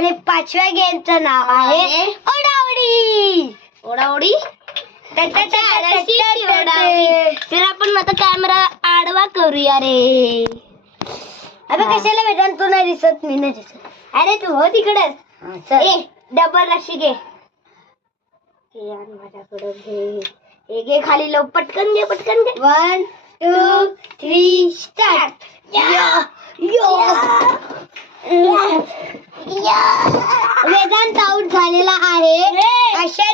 आणि 5व्या गेमचं नाव आहे ओढाओढी. ओढाओढी. फिर आपण आता कॅमेरा आडवा करूया रे. अबे कशाला वेदांत, तू नाही दिसत, मी नाही दिसत. अरे तू हो तिकडच. ए डबल रशी घे. माझ्याकडं घे. घे खाली लव. पटकन घे, पटकन घे. 1 2 3 स्टार्ट. वेदांत आउट झालेला आहे. अशा